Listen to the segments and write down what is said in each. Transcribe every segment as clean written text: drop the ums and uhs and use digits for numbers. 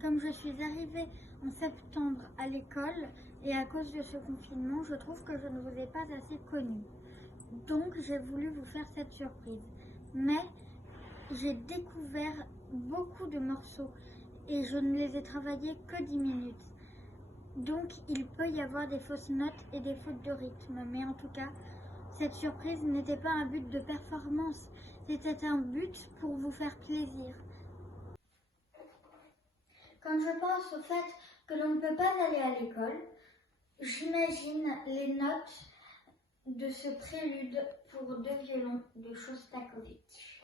Comme je suis arrivée en septembre à l'école et à cause de ce confinement, je trouve que je ne vous ai pas assez connu. Donc j'ai voulu vous faire cette surprise. Mais j'ai découvert beaucoup de morceaux et je ne les ai travaillés que 10 minutes. Donc il peut y avoir des fausses notes et des fautes de rythme. Mais en tout cas, cette surprise n'était pas un but de performance, c'était un but pour vous faire plaisir. Quand je pense au fait que l'on ne peut pas aller à l'école, j'imagine les notes de ce prélude pour deux violons de Shostakovich.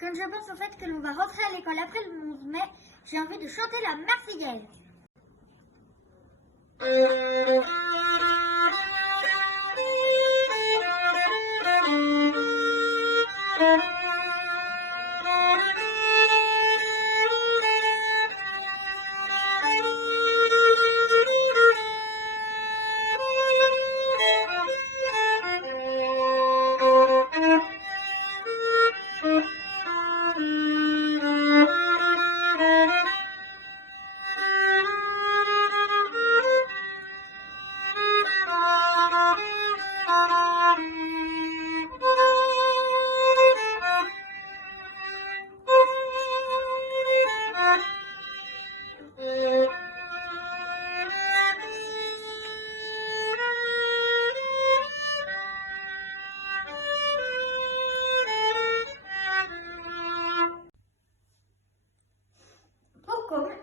Quand je pense au fait que l'on va rentrer à l'école après le 11 mai, j'ai envie de chanter la Marseillaise.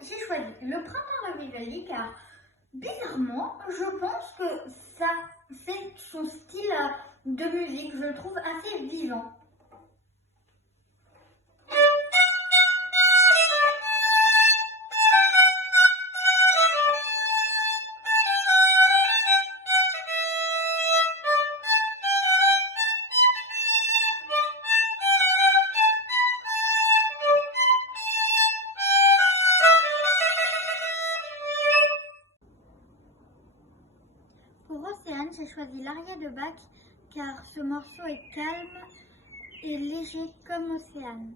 J'ai choisi le printemps de Vivaldi car bizarrement, je pense que ça, c'est son style de musique, je le trouve assez vivant. Pour Océane, j'ai choisi l'aria de Bach car ce morceau est calme et léger comme Océane.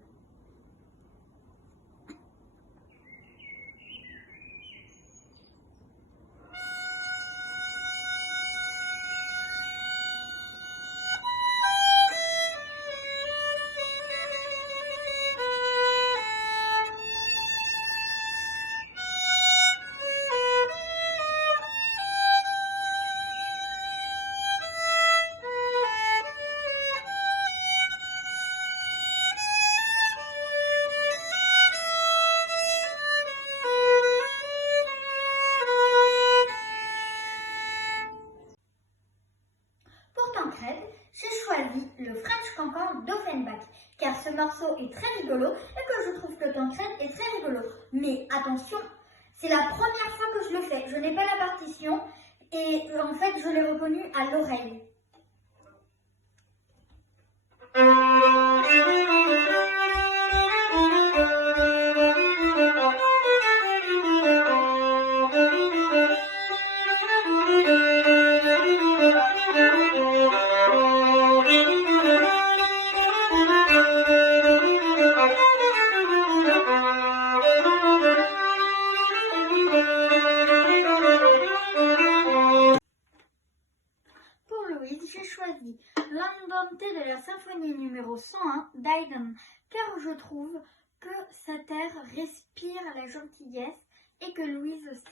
J'ai choisi le French Cancan d'Offenbach car ce morceau est très rigolo et que je trouve que Tancred est très rigolo. Mais attention, C'est la première fois que je le fais. Je n'ai pas la partition et en fait je l'ai reconnu à l'oreille. J'ai choisi l'Andante de la symphonie numéro 101 d'Haydn, car je trouve que cet air respire la gentillesse et que Louise aussi.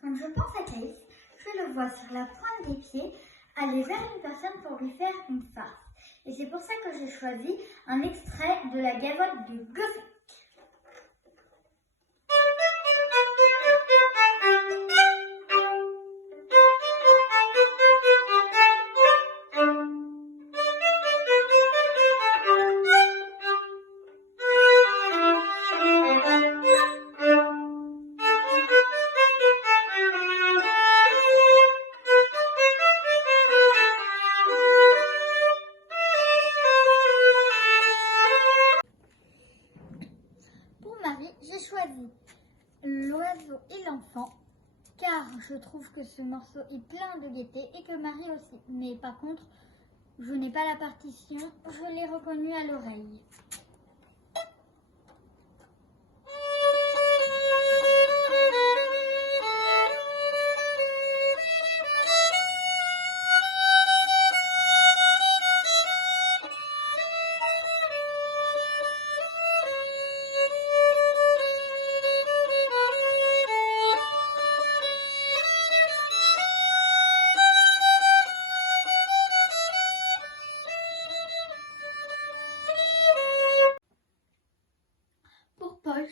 Quand je pense à Caïs, je le vois sur la pointe des pieds aller vers une personne pour lui faire une farce. Et c'est pour ça que j'ai choisi un extrait de la gavotte de Goethe. J'ai choisi L'oiseau et l'enfant, car je trouve que ce morceau est plein de gaieté et que Marie aussi. Mais par contre, je n'ai pas la partition, je l'ai reconnue à l'oreille.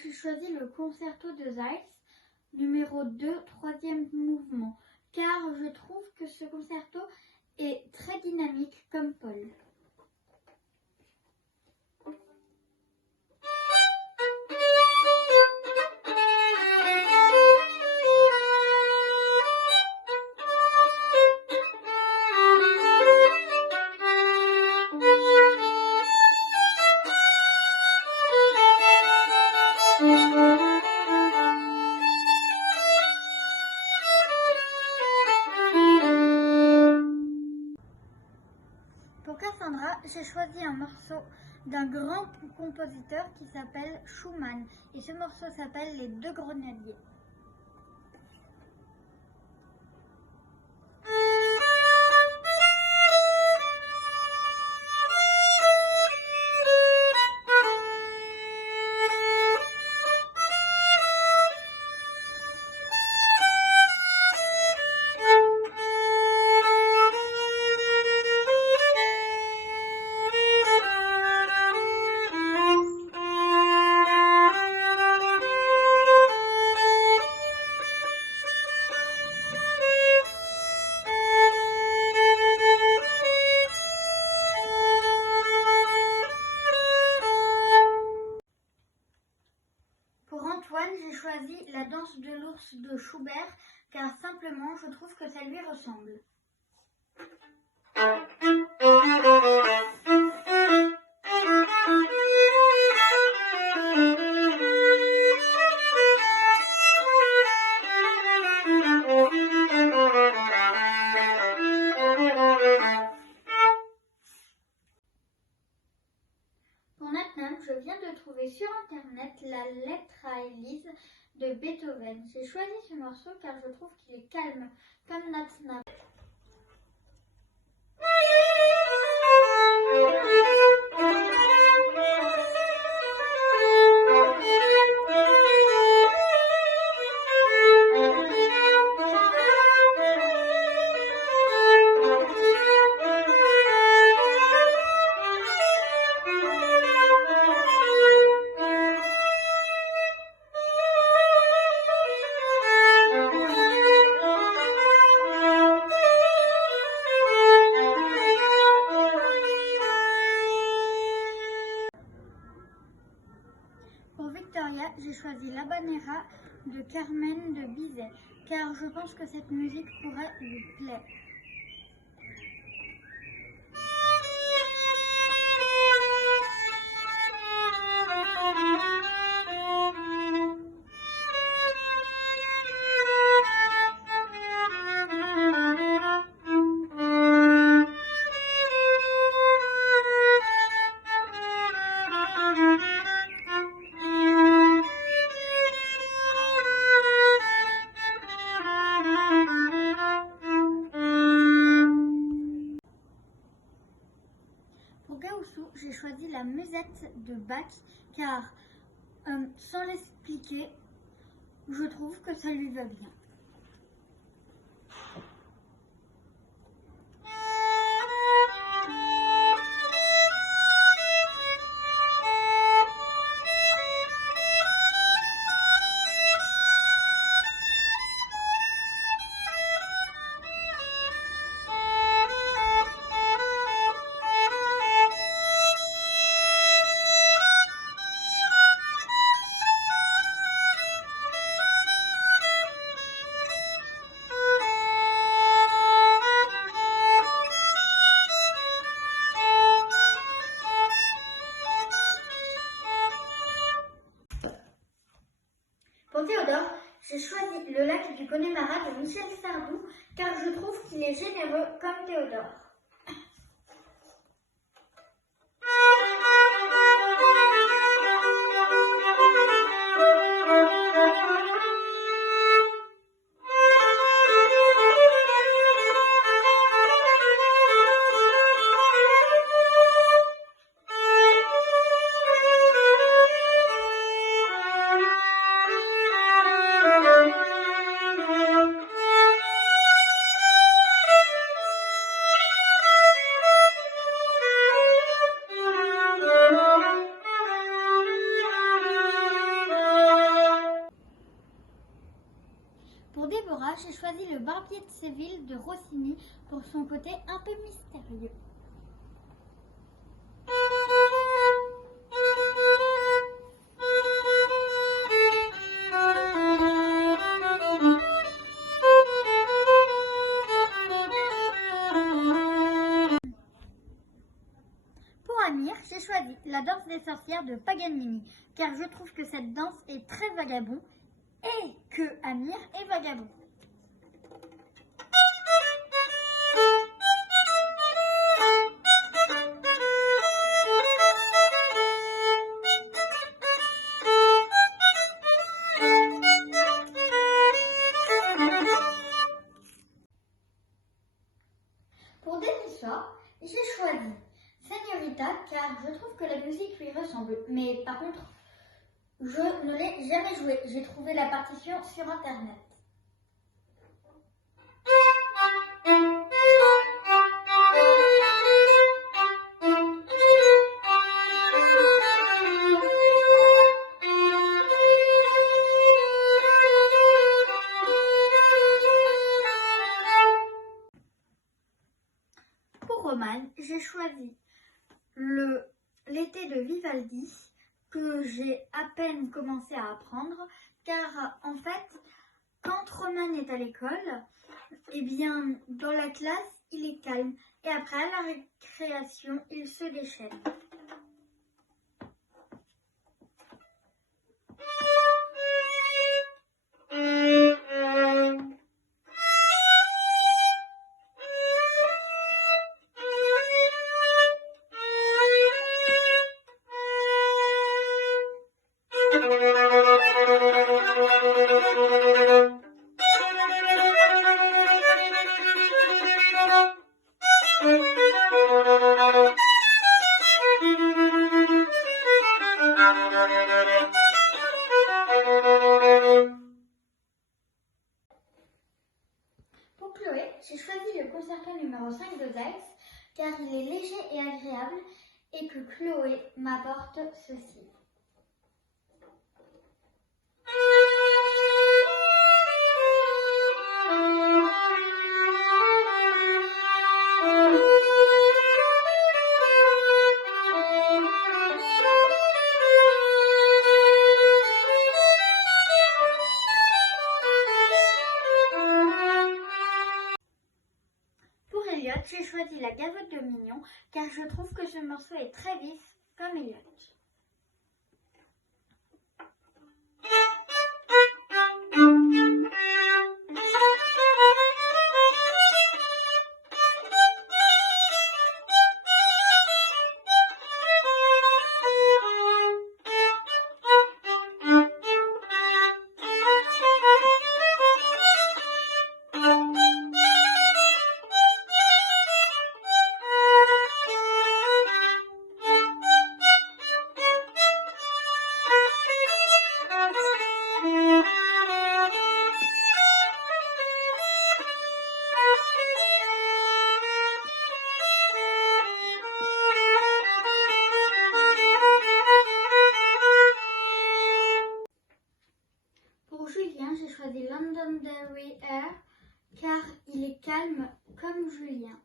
J'ai choisi le concerto de Sachs, numéro 2, troisième mouvement, car je trouve que ce concerto est très dynamique comme Paul. Pour Cassandra, j'ai choisi un morceau d'un grand compositeur qui s'appelle Schumann. Et ce morceau s'appelle Les Deux Grenadiers. J'ai choisi la danse de l'ours de Schubert car simplement je trouve que ça lui ressemble. Je viens de trouver sur internet la lettre à Élise de Beethoven. J'ai choisi ce morceau car je trouve qu'il est calme, comme Nat Snap. Pour Victoria, j'ai choisi l'Habanera de Carmen de Bizet, car je pense que cette musique pourrait lui plaire. Pour Gaussou, j'ai choisi la musette de Bach car, sans l'expliquer, je trouve que ça lui va bien. Pour Théodore, j'ai choisi Le lac du Connemara de Michel Sardou car je trouve qu'il est généreux comme Théodore. Pour Déborah, j'ai choisi Le Barbier de Séville de Rossini pour son côté un peu mystérieux. Pour Amir, j'ai choisi La danse des sorcières de Paganini car je trouve que cette danse est très vagabond et que Amir est vagabond. Pour Denissa, j'ai choisi Señorita car je trouve que la musique lui ressemble. Mais par contre, je ne l'ai jamais jouée. J'ai trouvé la partition sur internet. Pour Romane, j'ai choisi l'été de Vivaldi que j'ai à peine commencé à apprendre car en fait, quand Romane est à l'école, eh bien dans la classe il est calme et après à la récréation il se déchaîne. Pour Chloé, j'ai choisi le concerto numéro 5 de Zayt car il est léger et agréable et que Chloé m'apporte ceci. Pour Elliot, j'ai choisi la gavotte de Mignon car je trouve que ce morceau est très vif comme Elliot. Pour Julien, j'ai choisi Londonderry Air car il est calme comme Julien.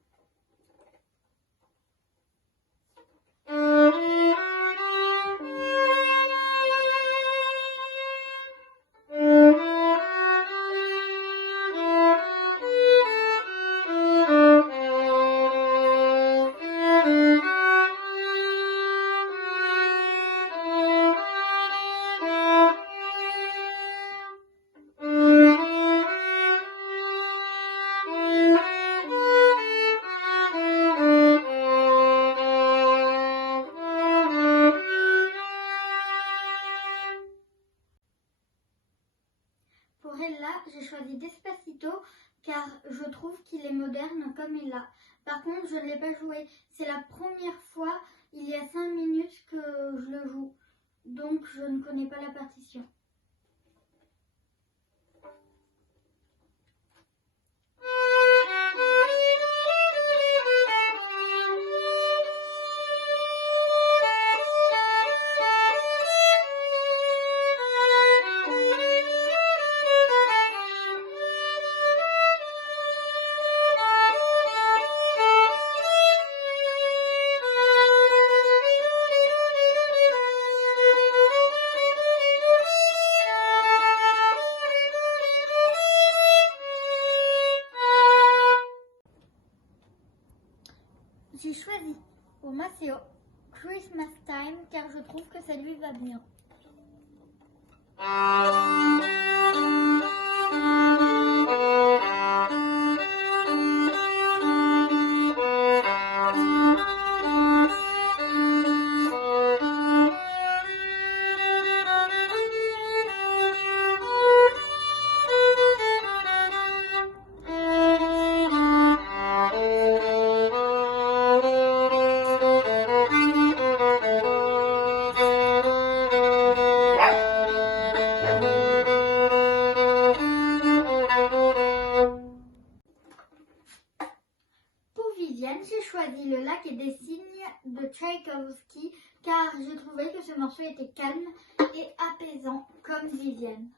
Pour Ella, j'ai choisi Despacito car je trouve qu'il est moderne comme Ella. Par contre, je ne l'ai pas joué. C'est la première fois, il y a 5 minutes que je le joue. Donc, je ne connais pas la partition. J'ai choisi pour Maceo Christmas Time car je trouve que ça lui va bien. J'ai choisi Le lac et des cygnes de Tchaïkovski car je trouvais que ce morceau était calme et apaisant comme Vivienne.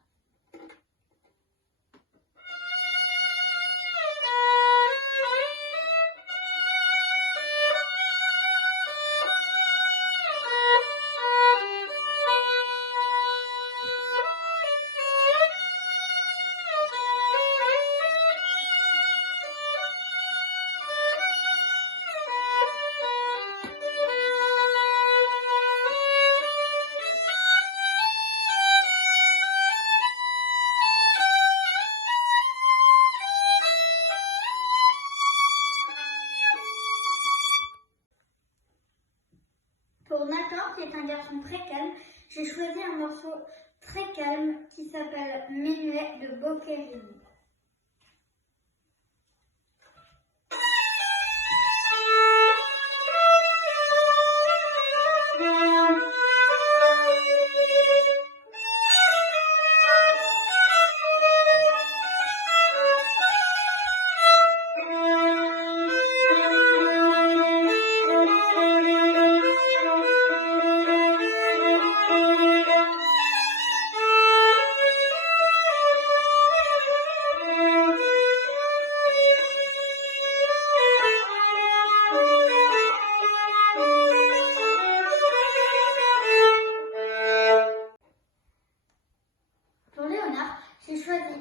Pour Nathan, qui est un garçon très calme, j'ai choisi un morceau très calme qui s'appelle Minuet de Boccherini.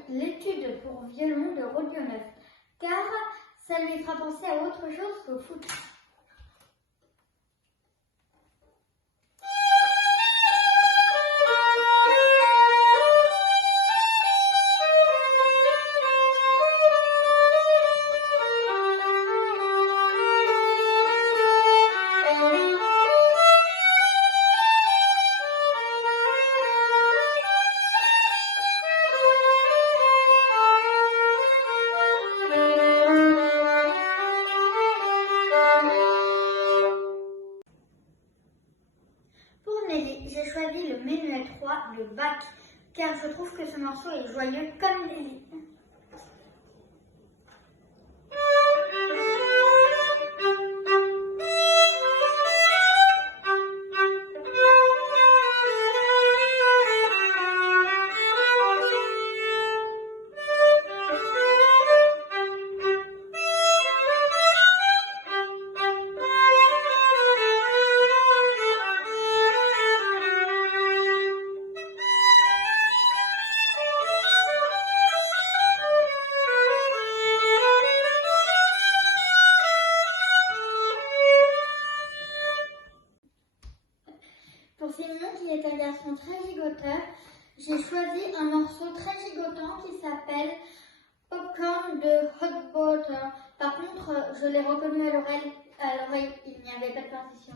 l'étude pour violon de Rodionov, car ça lui fera penser à autre chose qu'au foot. J'ai choisi le Menuet 3 de Bach, car je trouve que ce morceau est joyeux comme Nelly. Pour Simon, qui est un garçon très gigoteur, j'ai choisi un morceau très gigotant qui s'appelle Popcorn de Hot Butter. Par contre, je l'ai reconnu à l'oreille, il n'y avait pas de partition.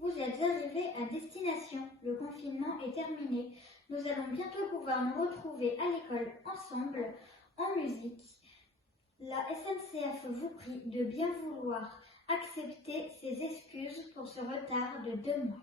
Vous êtes arrivés à destination, le confinement est terminé. Nous allons bientôt pouvoir nous retrouver à l'école ensemble, en musique. La SNCF vous prie de bien vouloir accepter ses excuses pour ce retard de 2 mois.